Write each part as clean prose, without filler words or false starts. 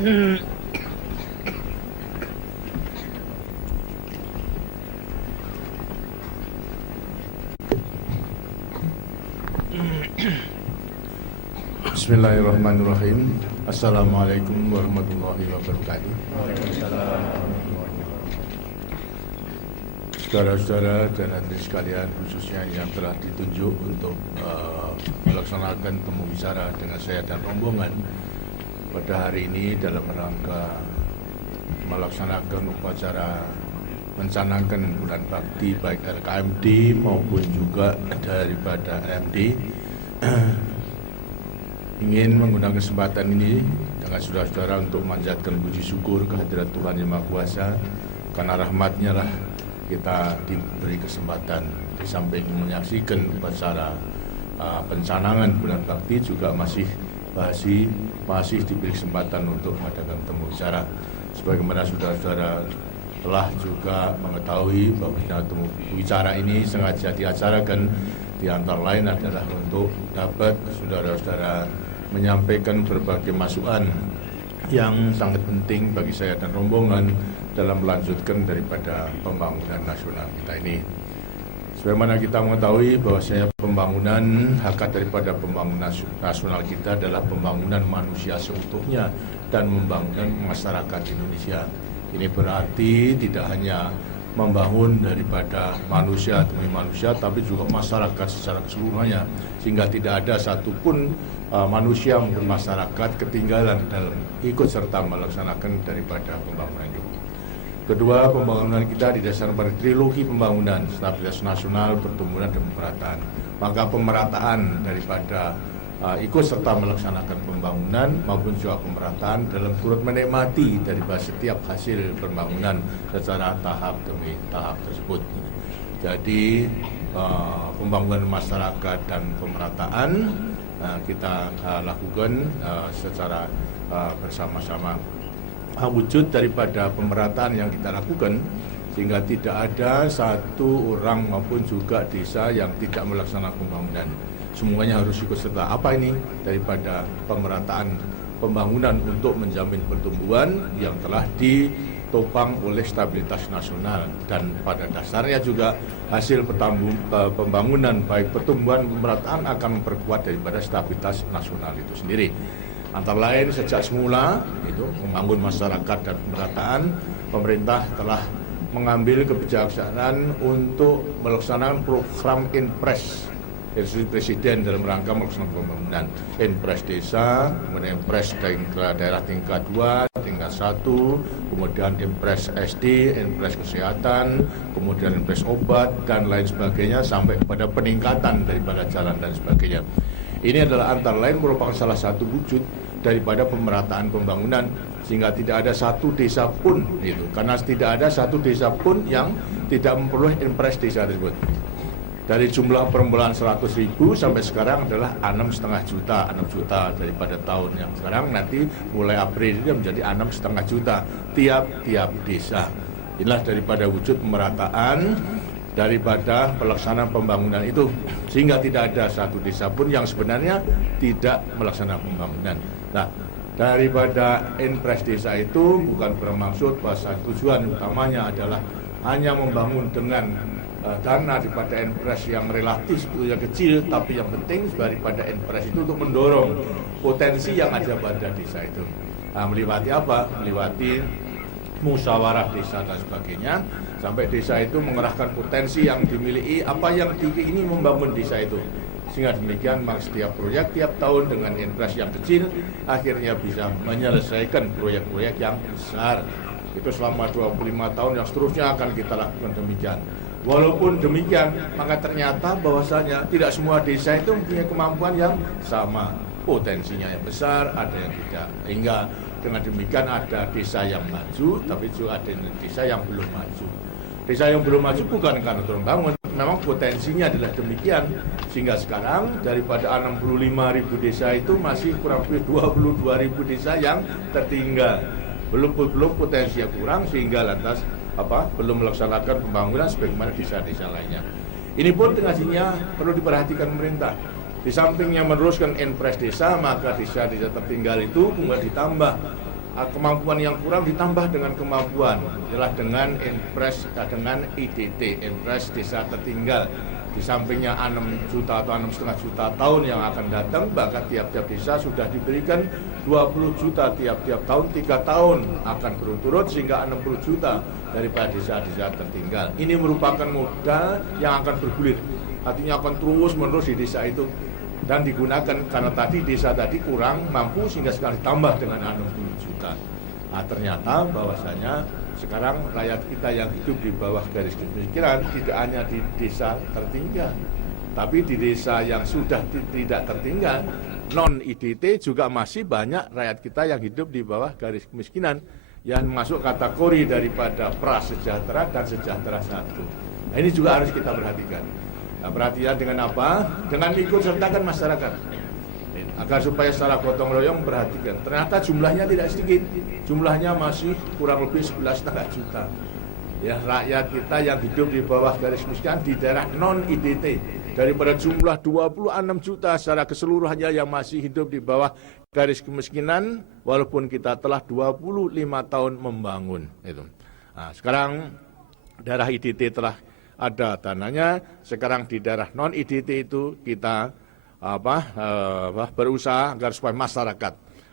Bismillahirrahmanirrahim. Assalamualaikum warahmatullahi wabarakatuh. Saudara-saudara dan hadirin sekalian, khususnya yang telah ditunjuk untuk melaksanakan temu bicara dengan saya dan rombongan pada hari ini dalam rangka melaksanakan upacara mencanangkan bulan bakti baik LKMD maupun juga daripada MD. Ingin menggunakan kesempatan ini dengan saudara-saudara untuk memanjatkan puji syukur kehadirat Tuhan Yang Maha Kuasa, karena rahmat-Nya lah kita diberi kesempatan di samping menyaksikan upacara pencanangan bulan bakti juga masih diberi kesempatan untuk mengadakan temu bicara. Sebagaimana saudara-saudara telah juga mengetahui bahwa temu bicara ini sengaja diacarakan di antara lain adalah untuk dapat saudara-saudara menyampaikan berbagai masukan yang sangat penting bagi saya dan rombongan dalam melanjutkan daripada pembangunan nasional kita ini. Sebagaimana kita mengetahui bahwasanya pembangunan hakikat daripada pembangunan nasional kita adalah pembangunan manusia seutuhnya dan membangun masyarakat Indonesia. Ini berarti tidak hanya membangun daripada manusia demi manusia, tapi juga masyarakat secara keseluruhannya, sehingga tidak ada satupun manusia maupun masyarakat ketinggalan dalam ikut serta melaksanakan daripada pembangunan itu. Kedua, pembangunan kita didasarkan pada trilogi pembangunan, stabilitas nasional, pertumbuhan dan pemerataan. Maka pemerataan daripada ikut serta melaksanakan pembangunan maupun juga pemerataan dalam turut menikmati daripada setiap hasil pembangunan secara tahap demi tahap tersebut. Jadi pembangunan masyarakat dan pemerataan kita lakukan secara bersama-sama. Wujud daripada pemerataan yang kita lakukan sehingga tidak ada satu orang maupun juga desa yang tidak melaksanakan pembangunan. Semuanya harus ikut serta. Apa ini? Daripada pemerataan pembangunan untuk menjamin pertumbuhan yang telah ditopang oleh stabilitas nasional, dan pada dasarnya juga hasil pembangunan baik pertumbuhan pemerataan akan memperkuat daripada stabilitas nasional itu sendiri. Antara lain sejak semula itu membangun masyarakat dan pemerataan, pemerintah telah mengambil kebijaksanaan untuk melaksanakan program Inpres Instruksi Presiden dalam rangka melaksanakan pembangunan Inpres desa, kemudian Inpres daerah tingkat 2, tingkat 1, kemudian Inpres SD, Inpres kesehatan, kemudian Inpres obat dan lain sebagainya sampai kepada peningkatan daripada jalan dan sebagainya. Ini adalah antara lain merupakan salah satu wujud daripada pemerataan pembangunan, sehingga tidak ada satu desa pun itu, karena tidak ada satu desa pun yang tidak memperoleh Inpres desa tersebut. Dari jumlah permulaan 100.000 sampai sekarang adalah 6,5 juta, 6 juta daripada tahun yang sekarang, nanti mulai April ini menjadi 6,5 juta tiap-tiap desa. Inilah daripada wujud pemerataan daripada pelaksanaan pembangunan itu, sehingga tidak ada satu desa pun yang sebenarnya tidak melaksanakan pembangunan. Nah, daripada Inpres desa itu bukan bermaksud bahwa tujuan utamanya adalah hanya membangun dengan dana daripada Inpres yang relatif yang kecil, tapi yang penting daripada Inpres itu untuk mendorong potensi yang ada pada desa itu. Nah, melewati apa? Melewati musyawarah desa dan sebagainya, sampai desa itu mengerahkan potensi yang dimiliki, apa yang ini membangun desa itu, sehingga demikian maka setiap proyek tiap tahun dengan Inpres yang kecil akhirnya bisa menyelesaikan proyek-proyek yang besar. Itu selama 25 tahun yang seterusnya akan kita lakukan demikian. Walaupun demikian, maka ternyata bahwasanya tidak semua desa itu mempunyai kemampuan yang sama, potensinya yang besar, ada yang tidak, hingga dengan demikian ada desa yang maju, tapi juga ada desa yang belum maju. Desa yang belum maju bukan karena turun bangun, memang potensinya adalah demikian, sehingga sekarang daripada 65.000 desa itu masih kurang lebih 22.000 desa yang tertinggal, belum potensinya kurang, sehingga lantas belum melaksanakan pembangunan sebagaimana desa-desa lainnya. Ini pun tengahnya perlu diperhatikan pemerintah. Di sampingnya meneruskan Inpres desa, maka desa-desa tertinggal itu kemudian ditambah kemampuan yang kurang ditambah dengan kemampuan, ialah dengan impres, dengan IDT, impres desa tertinggal. Di sampingnya 6 juta atau 6,5 juta tahun yang akan datang, bahkan tiap-tiap desa sudah diberikan 20 juta tiap-tiap tahun, 3 tahun akan berturut sehingga 60 juta daripada desa-desa tertinggal. Ini merupakan modal yang akan bergulir, artinya akan terus-menerus di desa itu dan digunakan karena tadi desa tadi kurang mampu sehingga sekarang ditambah dengan 60 juta. Nah, ternyata bahwasanya sekarang rakyat kita yang hidup di bawah garis kemiskinan tidak hanya di desa tertinggal, tapi di desa yang sudah tidak tertinggal, non-IDT juga masih banyak rakyat kita yang hidup di bawah garis kemiskinan yang masuk kategori daripada prasejahtera dan sejahtera satu. Nah, ini juga harus kita perhatikan. Nah, perhatian dengan apa? Dengan ikut sertakan masyarakat. Agar supaya secara gotong royong perhatikan. Ternyata jumlahnya tidak sedikit. Jumlahnya masih kurang lebih 11,5 juta. Ya, rakyat kita yang hidup di bawah garis kemiskinan di daerah non-IDT. Daripada jumlah 26 juta secara keseluruhannya yang masih hidup di bawah garis kemiskinan, walaupun kita telah 25 tahun membangun. Itu. Nah, sekarang daerah IDT telah ada dananya. Sekarang di daerah non-IDT itu kita berusaha agar supaya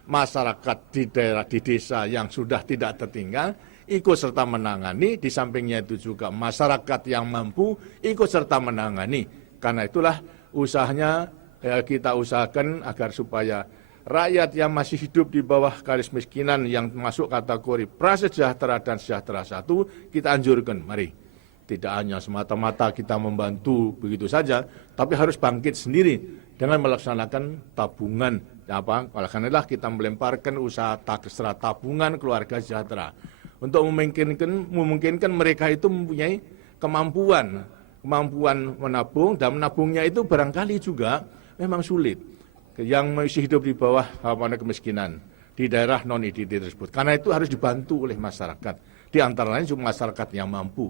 masyarakat di daerah di desa yang sudah tidak tertinggal ikut serta menangani. Di sampingnya itu juga masyarakat yang mampu ikut serta menangani. Karena itulah usahanya kita usahakan agar supaya rakyat yang masih hidup di bawah garis kemiskinan yang masuk kategori prasejahtera dan sejahtera satu kita anjurkan, mari. Tidak hanya semata-mata kita membantu begitu saja, tapi harus bangkit sendiri dengan melaksanakan tabungan. Oleh karena kita melemparkan usaha taksra tabungan keluarga sejahtera untuk memungkinkan mereka itu mempunyai kemampuan menabung, dan menabungnya itu barangkali juga memang sulit yang masih hidup di bawah kemiskinan di daerah non-IDT tersebut. Karena itu harus dibantu oleh masyarakat, di antara lain juga masyarakat yang mampu.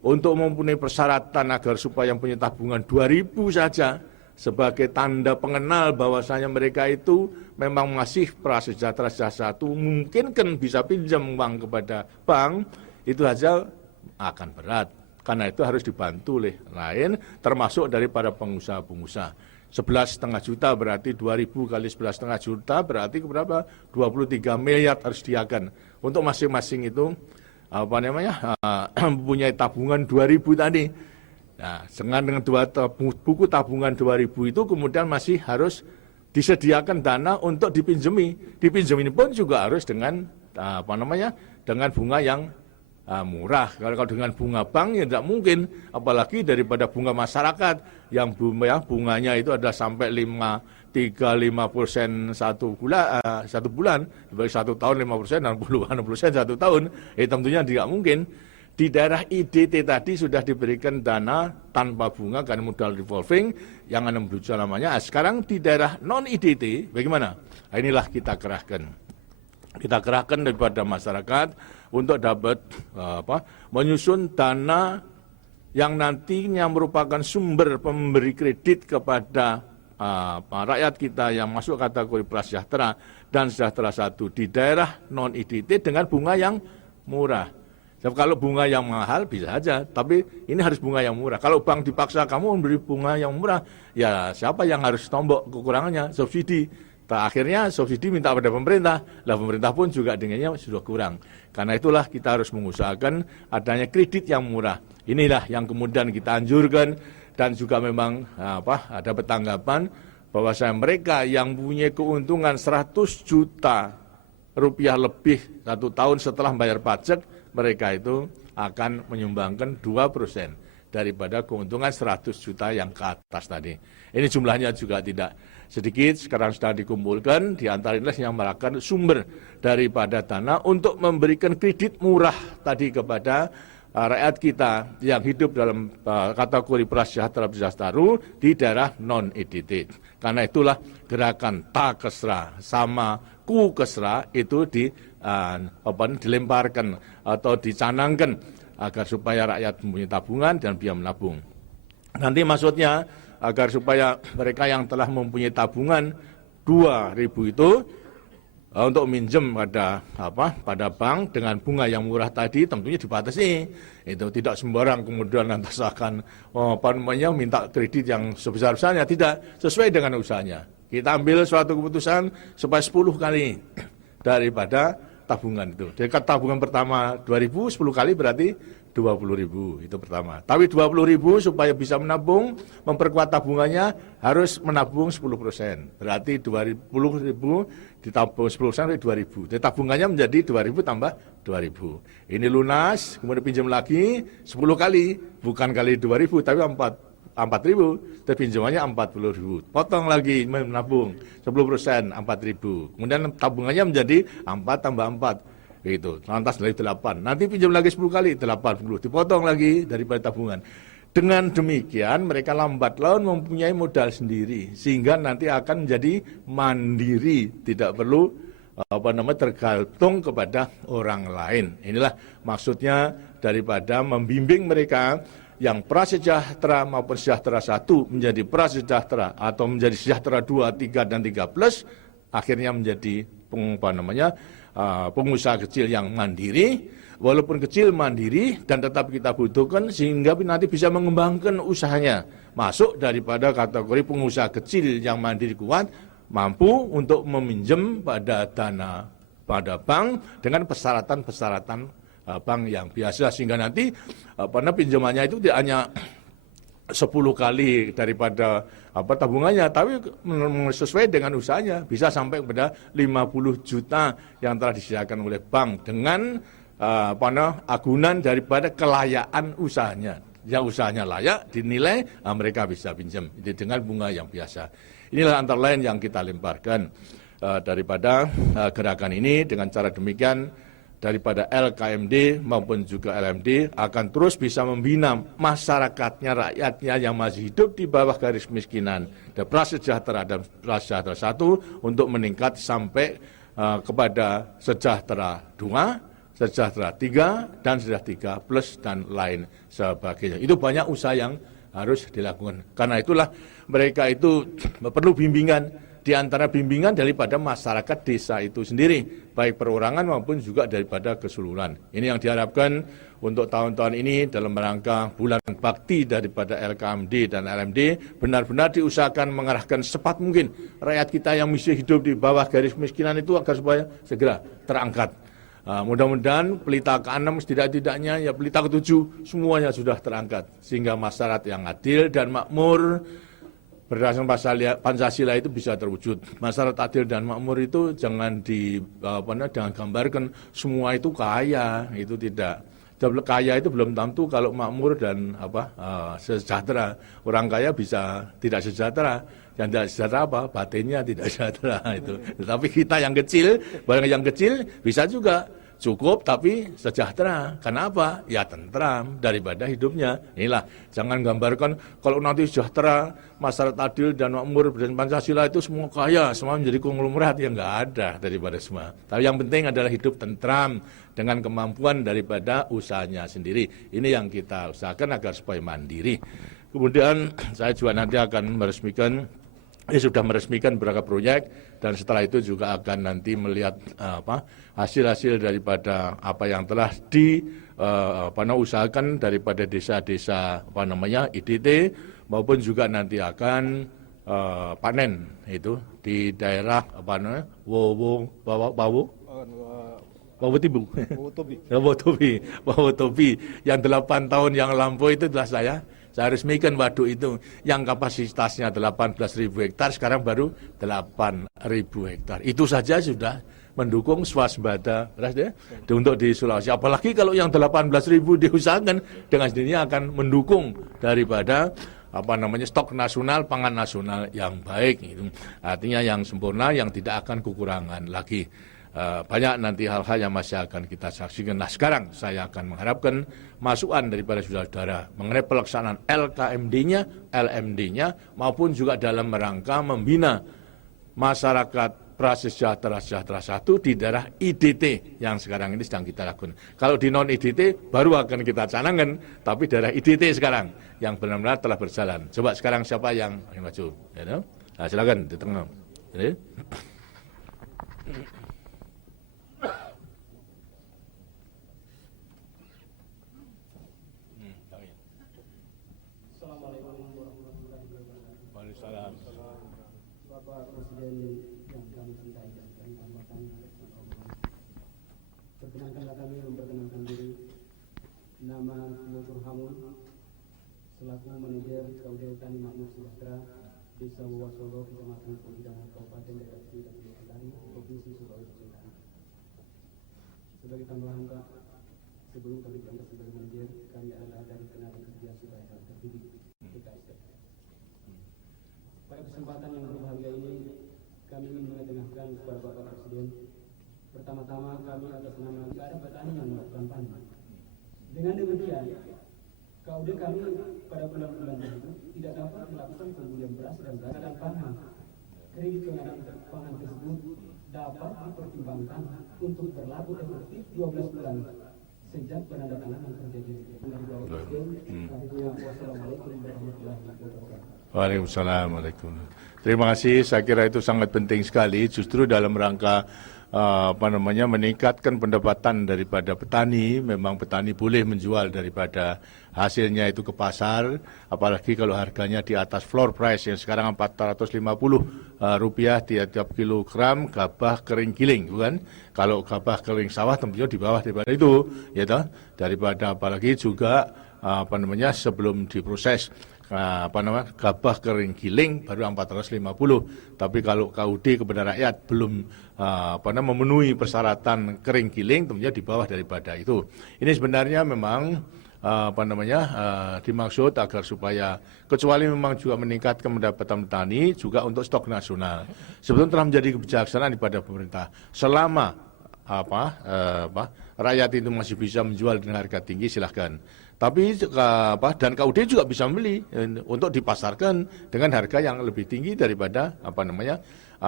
Untuk mempunyai persyaratan agar supaya yang punya tabungan 2.000 saja sebagai tanda pengenal bahwasanya mereka itu memang masih prasejahtera satu, mungkin kan bisa pinjam uang kepada bank, itu saja akan berat. Karena itu harus dibantu oleh lain, termasuk daripada pengusaha-pengusaha. 11,5 juta berarti 2.000 kali 11,5 juta berarti berapa? 23 miliar harus diakan. Untuk masing-masing itu mempunyai tabungan 2.000 tadi. Nah, dengan buku tabungan 2.000 itu kemudian masih harus disediakan dana untuk dipinjami. Dipinjami ini pun juga harus dengan dengan bunga yang murah. Kalau dengan bunga bank ya tidak mungkin, apalagi daripada bunga masyarakat yang bunganya itu ada sampai 35% satu bulan, sebagai 1 tahun 5% dan 60% 1 tahun, tentunya tidak mungkin. Di daerah IDT tadi sudah diberikan dana tanpa bunga karena modal revolving yang 6 juta namanya. Sekarang di daerah non-IDT bagaimana? Nah, inilah kita kerahkan. Kita kerahkan daripada masyarakat untuk dapat menyusun dana yang nantinya merupakan sumber pemberi kredit kepada rakyat kita yang masuk kategori prasejahtera dan sejahtera satu di daerah non-IDT dengan bunga yang murah. Kalau bunga yang mahal bisa saja, tapi ini harus bunga yang murah. Kalau bank dipaksa kamu memberi bunga yang murah, ya siapa yang harus tombok kekurangannya? Subsidi. Akhirnya subsidi minta pada pemerintah. Lah pemerintah pun juga dengannya sudah kurang. Karena itulah kita harus mengusahakan adanya kredit yang murah. Inilah yang kemudian kita anjurkan. Dan juga memang ada bertanggapan bahwa mereka yang punya keuntungan 100 juta rupiah lebih 1 tahun setelah bayar pajak, mereka itu akan menyumbangkan 2% daripada keuntungan 100 juta yang ke atas tadi. Ini jumlahnya juga tidak sedikit, sekarang sudah dikumpulkan, di antara inilah yang merupakan sumber daripada dana untuk memberikan kredit murah tadi kepada rakyat kita yang hidup dalam kategori prasejahtera di daerah non-IDT. Karena itulah gerakan Takesra sama Kukesra itu dilemparkan atau dicanangkan agar supaya rakyat mempunyai tabungan dan bisa menabung. Nanti maksudnya agar supaya mereka yang telah mempunyai tabungan 2.000 itu untuk minjem pada bank dengan bunga yang murah tadi tentunya dibatasi. Itu tidak sembarang kemudian lantas akan minta kredit yang sebesar-besarnya, tidak, sesuai dengan usahanya. Kita ambil suatu keputusan supaya 10 kali daripada tabungan itu. Jadi tabungan pertama 2.000, 10 kali berarti 20.000 itu pertama. Tapi 20.000 supaya bisa menabung, memperkuat tabungannya harus menabung 10%. Berarti 20.000 ditabung 10% dari 2.000. Jadi tabungannya menjadi 2.000 tambah 2.000. Ini lunas, kemudian pinjam lagi 10 kali, bukan kali 2.000 tapi 4.000, terus pinjamannya 40.000. Potong lagi menabung 10%, 4.000. Kemudian tabungannya menjadi 4 tambah 4. Gitu, lantas dari 8. Nanti pinjam lagi 10 kali, 80. Dipotong lagi daripada tabungan. Dengan demikian mereka lambat laun mempunyai modal sendiri, sehingga nanti akan menjadi mandiri, tidak perlu tergantung kepada orang lain. Inilah maksudnya daripada membimbing mereka yang prasejahtera maupun sejahtera 1 menjadi prasejahtera atau menjadi sejahtera 2, 3 dan 3 plus, akhirnya menjadi pengusaha kecil yang mandiri, walaupun kecil mandiri dan tetap kita butuhkan sehingga nanti bisa mengembangkan usahanya, masuk daripada kategori pengusaha kecil yang mandiri kuat, mampu untuk meminjam pada dana pada bank dengan persyaratan-persyaratan bank yang biasa, sehingga nanti pinjamannya itu tidak hanya 10 kali daripada tabungannya, tapi sesuai dengan usahanya, bisa sampai kepada 50 juta yang telah disediakan oleh bank dengan agunan daripada kelayaan usahanya. Yang usahanya layak dinilai, mereka bisa pinjam dengan bunga yang biasa. Inilah antara lain yang kita lemparkan daripada gerakan ini. Dengan cara demikian daripada LKMD maupun juga LMD akan terus bisa membina masyarakatnya, rakyatnya yang masih hidup di bawah garis kemiskinan, dan prasejahtera dan prasejahtera 1 untuk meningkat sampai kepada sejahtera 2, sejahtera 3, dan sejahtera 3 plus dan lain sebagainya. Itu banyak usaha yang harus dilakukan. Karena itulah mereka itu perlu bimbingan, di antara bimbingan daripada masyarakat desa itu sendiri, baik perorangan maupun juga daripada keseluruhan. Ini yang diharapkan untuk tahun-tahun ini dalam rangka bulan bakti daripada LKMD dan LMD, benar-benar diusahakan mengarahkan secepat mungkin rakyat kita yang masih hidup di bawah garis kemiskinan itu agar supaya segera terangkat. Mudah-mudahan pelita ke-6 setidak-tidaknya, ya pelita ke-7 semuanya sudah terangkat, sehingga masyarakat yang adil dan makmur berdasarkan Pancasila itu bisa terwujud. Masyarakat adil dan makmur itu jangan jangan gambarkan semua itu kaya, itu tidak. Kaya itu belum tentu kalau makmur dan sejahtera. Orang kaya bisa tidak sejahtera. Yang tidak sejahtera batinnya tidak sejahtera itu. Tetapi kita yang kecil, barang yang kecil bisa juga cukup tapi sejahtera. Kenapa? Ya tentram daripada hidupnya. Inilah, jangan gambarkan kalau nanti sejahtera, masyarakat adil dan makmur dan Pancasila itu semua kaya, semua menjadi konglomerat, yang enggak ada daripada semua. Tapi yang penting adalah hidup tentram dengan kemampuan daripada usahanya sendiri. Ini yang kita usahakan agar supaya mandiri. Kemudian saya juga nanti akan sudah meresmikan beberapa proyek, dan setelah itu juga akan nanti melihat hasil-hasil daripada apa yang telah usahakan daripada desa-desa IDT, maupun juga nanti akan panen itu di daerah Wotobi yang 8 tahun yang lampau itu telah saya resmikan waduk itu yang kapasitasnya 18.000 hektar, sekarang baru 8.000 hektar. Itu saja sudah mendukung swasembada beras untuk di Sulawesi. Apalagi kalau yang 18.000 diusahakan, dengan sendirinya akan mendukung daripada stok nasional, pangan nasional yang baik. Itu artinya yang sempurna, yang tidak akan kekurangan lagi. Banyak nanti hal-hal yang masih akan kita saksikan. Nah, sekarang saya akan mengharapkan masukan daripada saudara-saudara mengenai pelaksanaan LKMD-nya, LMD-nya, maupun juga dalam rangka membina masyarakat prasejahtera sejahtera 1 di daerah IDT yang sekarang ini sedang kita lakukan. Kalau di non-IDT baru akan kita canangkan, tapi daerah IDT sekarang yang benar-benar telah berjalan. Coba sekarang siapa yang maju? Nah, silakan di tengah. Bapak Presiden yang kami cintai dan kami tambahkan, perkenankanlah kami memperkenalkan diri. Nama Dr. Hamun selaku manajer KUD Tani Makmur Sejahtera Desa Wawasolo, Kecamatan Pondang, Kabupaten Daerah Istimewa Kendari, Provinsi Sulawesi Selatan. Sebagai tambahan Pak, sebelum kami diangkat sebagai manajer, kami adalah dari Tenaga Kerja Surabaya Terdidik TKST. Pada kesempatan yang berbahagia ini, kami ingin mengetengahkan kepada Bapak Presiden. Pertama-tama kami atas nama para petani yang melakukan panen. Dengan demikian, KUD kami pada bulan-bulan itu tidak dapat melakukan pembelian beras dan pangan. Kredit pengadaan pangan tersebut dapat dipertimbangkan untuk berlaku efektif 12 bulan sejak penandatanganan terjadi. Wassalamualaikum warahmatullahi wabarakatuh. Waalaikumsalam. Terima kasih. Saya kira itu sangat penting sekali. Justru dalam rangka meningkatkan pendapatan daripada petani. Memang petani boleh menjual daripada hasilnya itu ke pasar, apalagi kalau harganya di atas floor price yang sekarang Rp450 tiap kilogram gabah kering giling, bukan? Kalau gabah kering sawah tentunya di bawah daripada itu, ya toh. Daripada apalagi juga sebelum diproses gabah kering giling baru 450. Tapi kalau KUD kepada rakyat belum memenuhi persyaratan kering giling, tentunya di bawah daripada itu. Ini sebenarnya memang dimaksud agar supaya kecuali memang juga meningkatkan pendapatan petani juga untuk stok nasional. Sebetulnya telah menjadi kebijaksanaan daripada pemerintah. Selama rakyat itu masih bisa menjual dengan harga tinggi, silahkan. Tapi dan KUD juga bisa membeli untuk dipasarkan dengan harga yang lebih tinggi daripada 450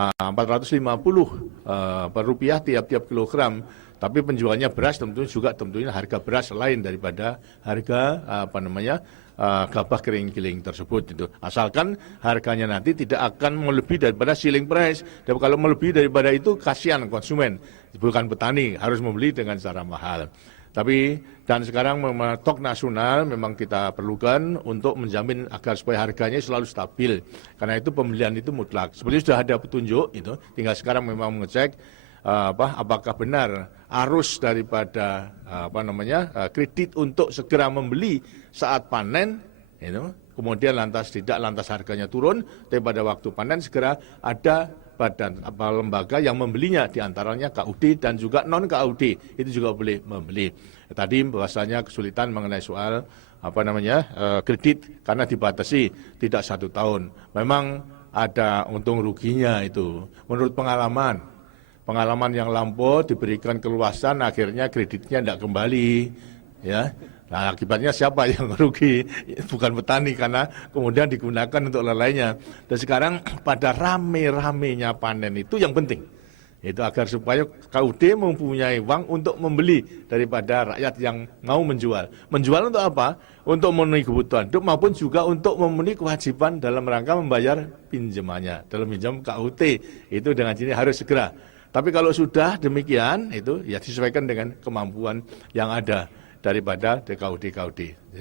rupiah tiap kilogram. Tapi penjualnya beras tentunya harga beras lain daripada harga gabah kering giling tersebut itu. Asalkan harganya nanti tidak akan melebihi daripada ceiling price. Dan kalau melebihi daripada itu kasihan konsumen, bukan petani harus membeli dengan cara mahal. Tapi dan sekarang stok nasional memang kita perlukan untuk menjamin agar supaya harganya selalu stabil. Karena itu pembelian itu mutlak. Sebenarnya sudah ada petunjuk itu, tinggal sekarang memang mengecek apakah benar arus daripada kredit untuk segera membeli saat panen, kemudian lantas harganya turun, tapi pada waktu panen segera ada badan lembaga yang membelinya, diantaranya KUD dan juga non KUD itu juga boleh membeli. Tadi bahwasanya kesulitan mengenai soal kredit karena dibatasi tidak 1 tahun. Memang ada untung ruginya itu. Menurut pengalaman yang lampau diberikan keluasan, akhirnya kreditnya tidak kembali, ya. Nah, akibatnya siapa yang rugi? Bukan petani, karena kemudian digunakan untuk lainnya. Dan sekarang pada rame-ramenya panen itu yang penting. Itu agar supaya KUD mempunyai uang untuk membeli daripada rakyat yang mau menjual. Menjual untuk apa? Untuk memenuhi kebutuhan hidup maupun juga untuk memenuhi kewajiban dalam rangka membayar pinjamannya. Dalam pinjam KUD itu dengan sini harus segera. Tapi kalau sudah demikian, itu ya disesuaikan dengan kemampuan yang ada daripada KUD.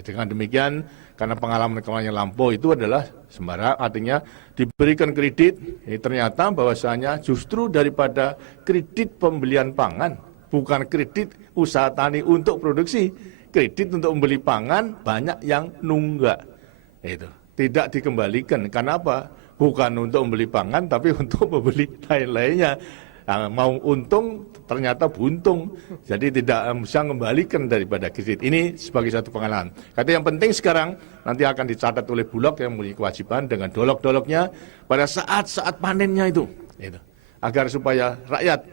Dengan demikian, karena pengalaman yang lampau itu adalah sembarang, artinya diberikan kredit, ternyata bahwasanya justru daripada kredit pembelian pangan, bukan kredit usaha tani untuk produksi, kredit untuk membeli pangan banyak yang nunggak. Itu tidak dikembalikan. Karena apa? Bukan untuk membeli pangan, tapi untuk membeli lain-lainnya. Mau untung ternyata buntung, jadi tidak bisa mengembalikan daripada kredit. Ini sebagai satu pengalaman. Kata yang penting sekarang nanti akan dicatat oleh Bulog yang memiliki kewajiban dengan dolok-doloknya pada saat-saat panennya itu, agar supaya rakyat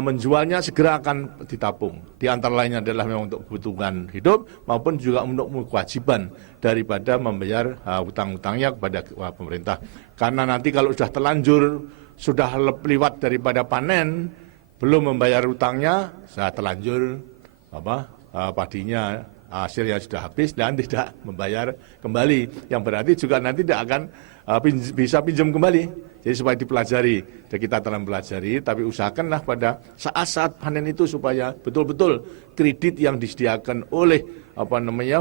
menjualnya segera akan ditabung. Di antara lainnya adalah memang untuk kebutuhan hidup maupun juga untuk kewajiban daripada membayar hutang-hutangnya kepada pemerintah. Karena nanti kalau sudah terlanjur, sudah lewat daripada panen, belum membayar hutangnya, saya terlanjur padinya hasilnya sudah habis dan tidak membayar kembali. Yang berarti juga nanti tidak akan bisa pinjam kembali. Jadi supaya dipelajari, dan kita telah mempelajari, tapi usahakanlah pada saat-saat panen itu supaya betul-betul kredit yang disediakan oleh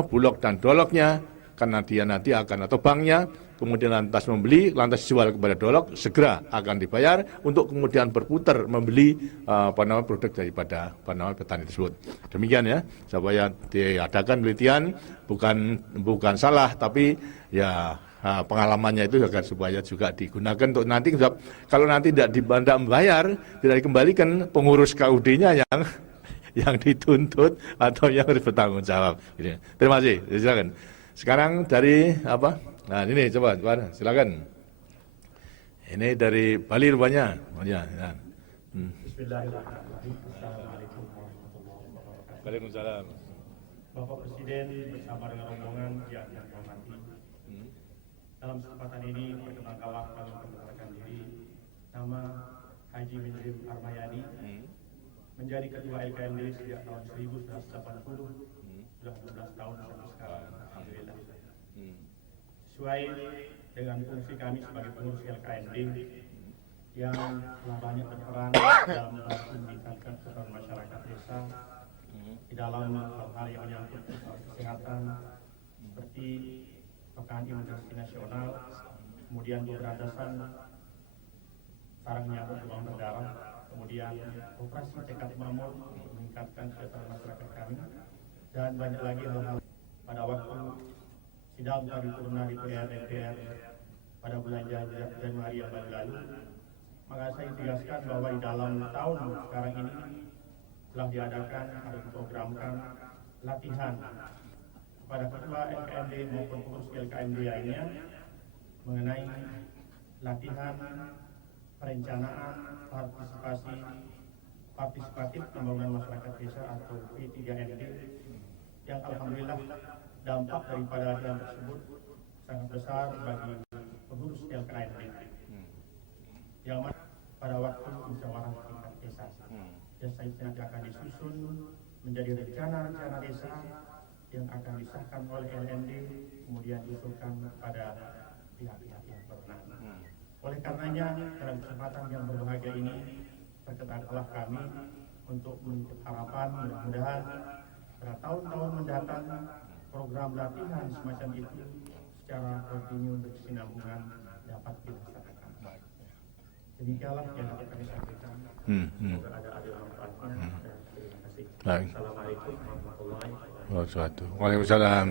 Bulog dan doloknya, karena dia nanti akan, atau banknya, kemudian lantas membeli, lantas jual kepada Dolok, segera akan dibayar untuk kemudian berputar membeli produk daripada petani tersebut. Demikian ya, supaya diadakan penelitian bukan salah, tapi ya pengalamannya itu agar supaya juga digunakan untuk nanti, kalau nanti tidak membayar, tidak dikembalikan, pengurus KUD-nya yang dituntut atau yang harus bertanggung jawab. Terima kasih. Silakan. Sekarang dari apa? Nah ini coba silakan. Ini dari Bali rupanya. Ya. Bismillahirrahmanirrahim. Assalamualaikum warahmatullahi wabarakatuh. Waalaikumsalam. Bapak Presiden bersama dengan rombongan yang hormati. Dalam kesempatan ini perkenalkanlah kami memperkenalkan diri. Nama Haji Minrim Armayani. Menjadi Ketua LKMD sejak tahun 1980. Sudah 12 tahun sampai sekarang. Alhamdulillah. Sesuai dengan fungsi kami sebagai pengurus LKMD yang telah banyak berperan dalam membantu meningkatkan kesejahteraan masyarakat desa di dalam hal-hal yang menyangkut kesehatan seperti pekan imunisasi nasional, kemudian pemberantasan sarang nyamuk demam berdarah, kemudian operasi tekad mamur untuk meningkatkan kesejahteraan masyarakat kami, dan banyak lagi hal-hal. Pada waktu sidang paripurna di DPR pada bulan Januari yang lalu, maka saya tegaskan bahwa di dalam tahun sekarang ini telah diadakan atau diprogramkan latihan kepada ketua LKMD maupun pengurus LKMD lainnya mengenai latihan perencanaan partisipatif pembangunan masyarakat desa atau P3MD, yang alhamdulillah dampak daripada latihan tersebut sangat besar bagi pengurus LKMD, yang mana pada waktu musyawarah tingkat desa. Desa itu nanti akan disusun menjadi rencana desa yang akan disahkan oleh LMD, kemudian diusulkan pada pihak-pihak yang berwenang. Oleh karenanya, dalam kesempatan yang berbahagia ini, perketatlah kami untuk menitip harapan mudah-mudahan pada tahun-tahun mendatang program latihan semacam itu secara kontinu berkesinambungan dapat dilaksanakan. Demikianlah yang dapat kami sampaikan. Semoga ada manfaatnya. Terima kasih. Assalamualaikum warahmatullahi wabarakatuh. Waalaikumsalam.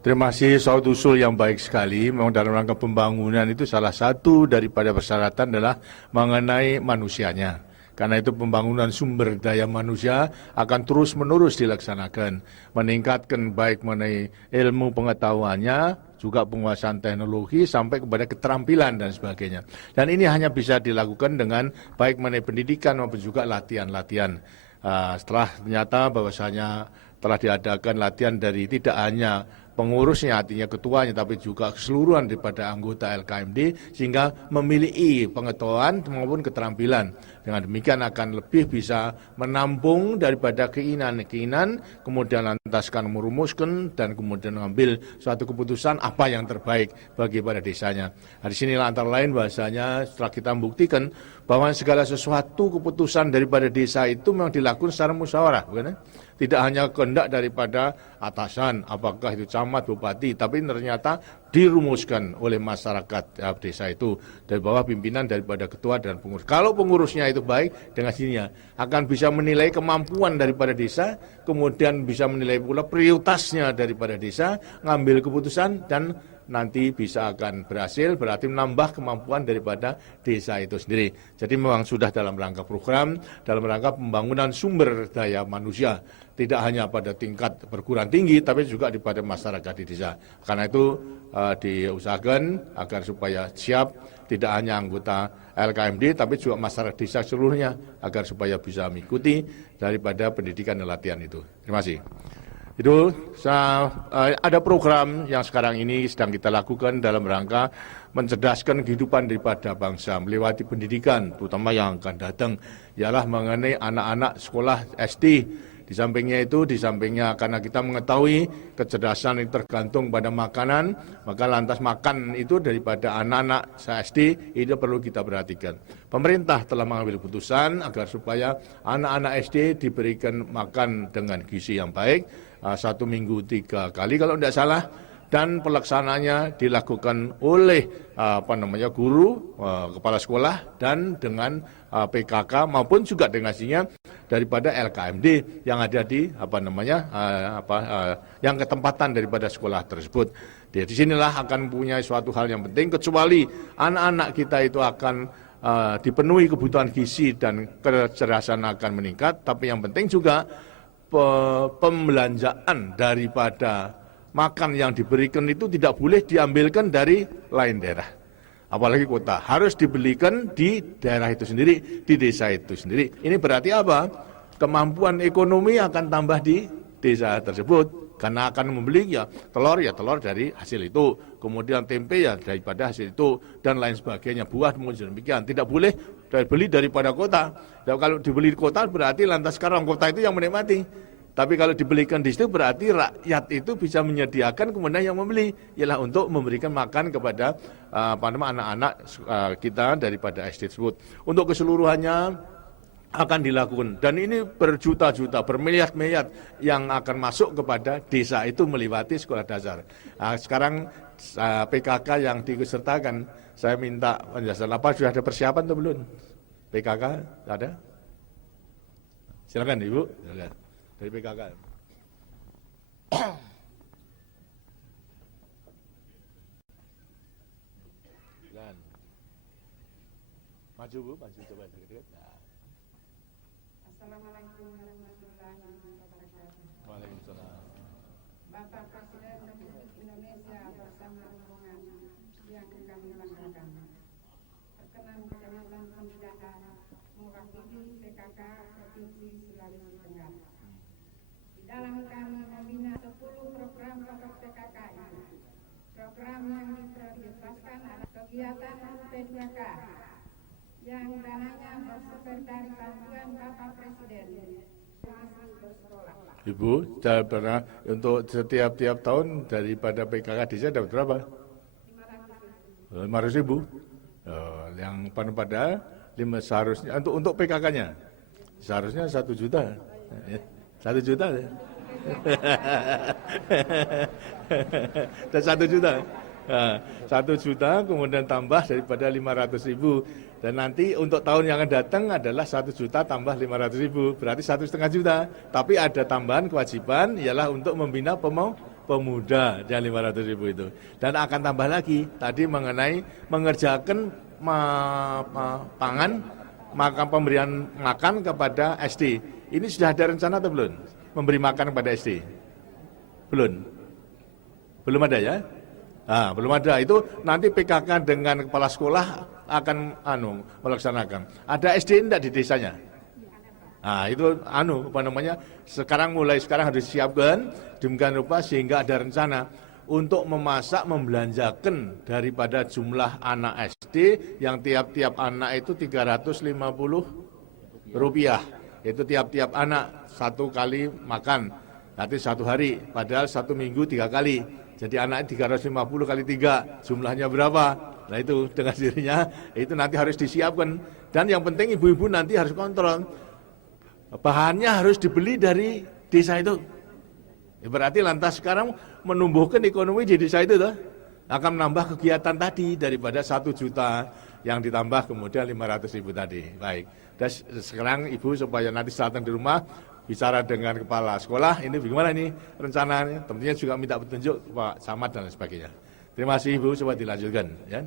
Terima kasih soal usul yang baik sekali. Memang dalam rangka pembangunan itu salah satu daripada persyaratan adalah mengenai manusianya. Karena itu pembangunan sumber daya manusia akan terus-menerus dilaksanakan. Meningkatkan baik mengenai ilmu pengetahuannya, juga penguasaan teknologi, sampai kepada keterampilan dan sebagainya. Dan ini hanya bisa dilakukan dengan baik mengenai pendidikan maupun juga latihan-latihan. Setelah ternyata bahwasanya telah diadakan latihan dari tidak hanya pengurusnya, artinya ketuanya, tapi juga keseluruhan daripada anggota LKMD, sehingga memiliki pengetahuan maupun keterampilan. Dengan demikian akan lebih bisa menampung daripada keinginan-keinginan, kemudian lantaskan merumuskan dan kemudian mengambil suatu keputusan apa yang terbaik bagi pada desanya. Di sinilah antara lain bahasanya setelah kita membuktikan bahwa segala sesuatu keputusan daripada desa itu memang dilakukan secara musyawarah, bukan? Tidak hanya kehendak daripada atasan, apakah itu camat, bupati, tapi ternyata dirumuskan oleh masyarakat desa itu dari bawah pimpinan daripada ketua dan pengurus. Kalau pengurusnya itu baik, dengan sininya akan bisa menilai kemampuan daripada desa, kemudian bisa menilai pula prioritasnya daripada desa, ngambil keputusan, dan nanti bisa akan berhasil, berarti menambah kemampuan daripada desa itu sendiri. Jadi memang sudah dalam rangka program, dalam rangka pembangunan sumber daya manusia, tidak hanya pada tingkat perguruan tinggi, tapi juga pada masyarakat di desa. Karena itu diusahakan agar supaya siap, tidak hanya anggota LKMD, tapi juga masyarakat desa seluruhnya, agar supaya bisa mengikuti daripada pendidikan dan latihan itu. Terima kasih. Itu ada program yang sekarang ini sedang kita lakukan dalam rangka mencerdaskan kehidupan daripada bangsa melewati pendidikan, terutama yang akan datang, ialah mengenai anak-anak sekolah SD. Di sampingnya karena kita mengetahui kecerdasan itu tergantung pada makanan, maka lantas makan itu daripada anak-anak SD itu perlu kita perhatikan. Pemerintah telah mengambil keputusan agar supaya anak-anak SD diberikan makan dengan gizi yang baik, 1 minggu 3 kali kalau tidak salah, dan pelaksananya dilakukan oleh guru, kepala sekolah dan dengan PKK maupun juga dengan daripada LKMD yang ada di yang ketempatan daripada sekolah tersebut. Di sinilah akan punya suatu hal yang penting, kecuali anak-anak kita itu akan dipenuhi kebutuhan gizi dan kecerdasan akan meningkat, tapi yang penting juga pembelanjaan daripada makan yang diberikan itu tidak boleh diambilkan dari lain daerah, apalagi kota, harus dibelikan di daerah itu sendiri, di desa itu sendiri. Ini berarti apa? Kemampuan ekonomi akan tambah di desa tersebut, karena akan membeli ya telur dari hasil itu, kemudian tempe ya daripada hasil itu, dan lain sebagainya, buah demikian. Tidak boleh beli daripada kota. Dan kalau dibeli di kota berarti lantas sekarang kota itu yang menikmati. Tapi kalau dibelikan di situ berarti rakyat itu bisa menyediakan, kemudian yang membeli ialah untuk memberikan makan kepada anak-anak kita daripada SD tersebut. Untuk keseluruhannya akan dilakukan, dan ini berjuta-juta, bermiliar-miliar yang akan masuk kepada desa itu melewati sekolah dasar. Sekarang PKK yang disertakan, saya minta penjelasan apa, sudah ada persiapan atau belum? PKK ada? Silakan Ibu, silakan. Dari PKK. Dan maju Bu, maju coba dekat. Nah. Assalamualaikum warahmatullahi wabarakatuh. Waalaikumsalam. Bapak Presiden Republik Indonesia bersama rombongan yang kami banggakan, berkenan Kecamatan Pemidahan mewakili PKK Provinsi Sulawesi Tenggara. Di dalam kami membina 10 program pokok PKK ini. Program yang diprioritaskan adalah kegiatan P2K yang dananya bersumber dari bantuan Bapak Presiden masih bersekolah. Ibu, saya pernah untuk setiap tahun daripada PKK desa dapat berapa? 500.000. Yang pada 5 seharusnya untuk PKK-nya seharusnya 1 juta. 1 juta. Dan 1 juta. 1 juta kemudian tambah daripada 500.000. Dan nanti untuk tahun yang akan datang adalah 1 juta tambah 500.000, berarti 1,5 juta. Tapi ada tambahan kewajiban ialah untuk membina pemuda yang 500.000 itu. Dan akan tambah lagi tadi mengenai mengerjakan pangan, maka pemberian makan kepada SD. Ini sudah ada rencana atau belum? Memberi makan kepada SD? Belum? Belum ada ya? Belum ada. Itu nanti PKK dengan kepala sekolah akan melaksanakan. Ada SD enggak di desanya? Itu mulai sekarang harus disiapkan demikian rupa sehingga ada rencana untuk memasak, membelanjakan daripada jumlah anak SD yang tiap-tiap anak itu Rp350. Itu tiap-tiap anak 1 kali makan. Nanti 1 hari, padahal 1 minggu 3 kali. Jadi anaknya 350 kali 3, jumlahnya berapa? Nah itu dengan dirinya, itu nanti harus disiapkan. Dan yang penting ibu-ibu nanti harus kontrol. Bahannya harus dibeli dari desa itu. Berarti lantas sekarang menumbuhkan ekonomi di desa itu tuh, akan menambah kegiatan tadi daripada 1 juta yang ditambah kemudian 500.000 tadi. Baik, dan sekarang ibu supaya nanti saat di rumah bicara dengan kepala sekolah, ini bagaimana ini rencananya, tentunya juga minta petunjuk Pak Camat dan sebagainya. Terima kasih Ibu, coba dilanjutkan. Ya.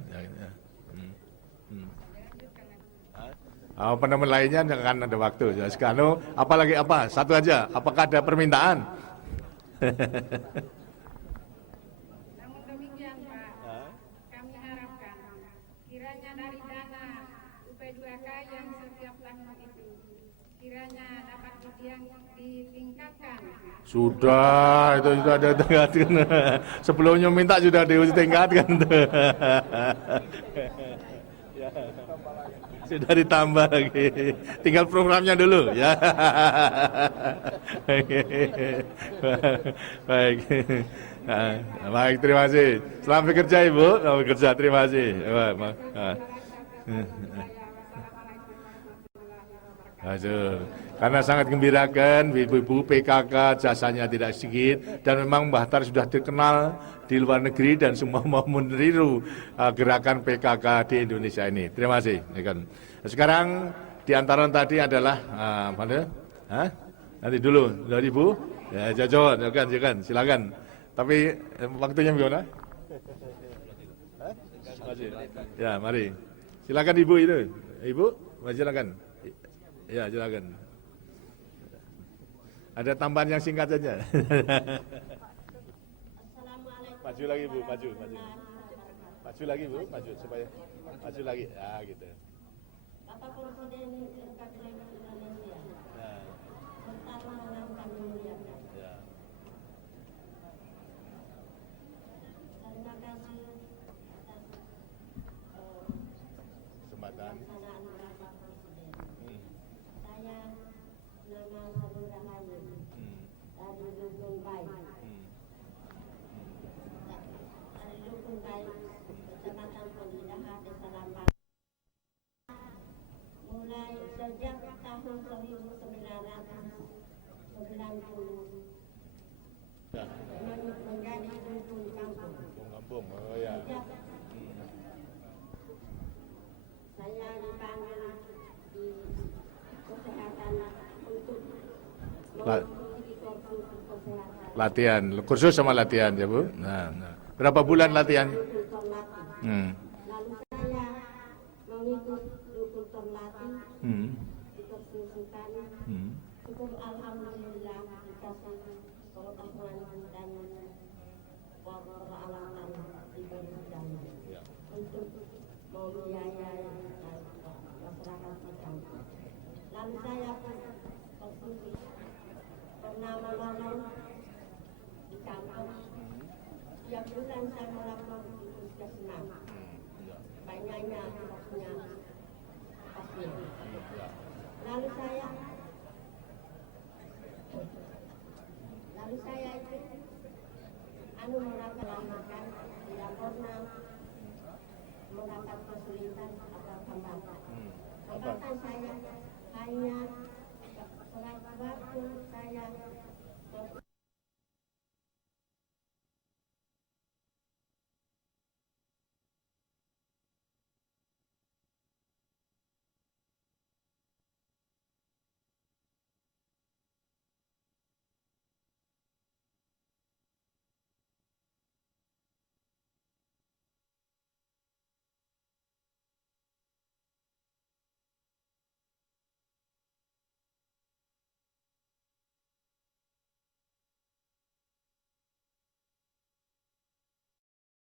Penemuan lainnya akan ada waktu. Sekarang, apalagi apa? Satu aja, apakah ada permintaan? Namun demikian Pak, kami harapkan kiranya dari dana UP2K yang setiap tahun itu kiranya dapat ditingkatkan. Sudah, itu sudah ada tingkatkan. Sebelumnya minta sudah ditingkatkan. Sudah ditambah lagi. Tinggal programnya dulu ya. Baik. Baik, terima kasih. Selamat bekerja Ibu. Selamat bekerja, terima kasih. Aduh. Karena sangat gembirakan, ibu-ibu PKK jasanya tidak sedikit, dan memang Mbah Tar sudah terkenal di luar negeri dan semua mau meniru gerakan PKK di Indonesia ini. Terima kasih. Sekarang di antara tadi adalah mana? Nanti dulu, dari Ibu. Ya, silakan, silakan. Tapi waktunya gimana? Ya, mari. Silakan Ibu itu. Ibu, silakan. Ya, silakan. Ada tambahan yang singkat saja. Maju lagi Bu, maju. Maju lagi Bu, maju supaya maju lagi. Ya, gitu. Bapak Presiden Republik Indonesia. Nah. Pertama kami muliakan. Ya. Terima kasih atas Kesempatan. pelaksanaan Bapak Presiden. Saya nama Haru Rahayu dari Dusun Baik. Dari Dusun Baik, Kecamatan Pendidikan, Desa Lambat. Mulai sejak tahun 1990 Ya. menjadi dusun kampung. Kampung. Oh ya. Sejak saya dipanggil di kesehatan untuk mengikuti kursus kesehatan. Latihan, kursus sama latihan ya Bu. Nah. Berapa bulan latihan? Dukun terlatih. Lalu saya mengikuti dukun terlatih di kursusan. Syukur alhamdulillah dikasih pengetahuan dan peralatan diberikan untuk membiayai masyarakat kita. Lalu saya pun kursus pernah menolong di kampung. Setiap bulan saya melapor di puskesmas. Banyaknya kasusnya pasien. Lalu saya itu melakukan tidak pernah mendapat kesulitan atau hambatan. Hambatan saya hanya sewaktu saya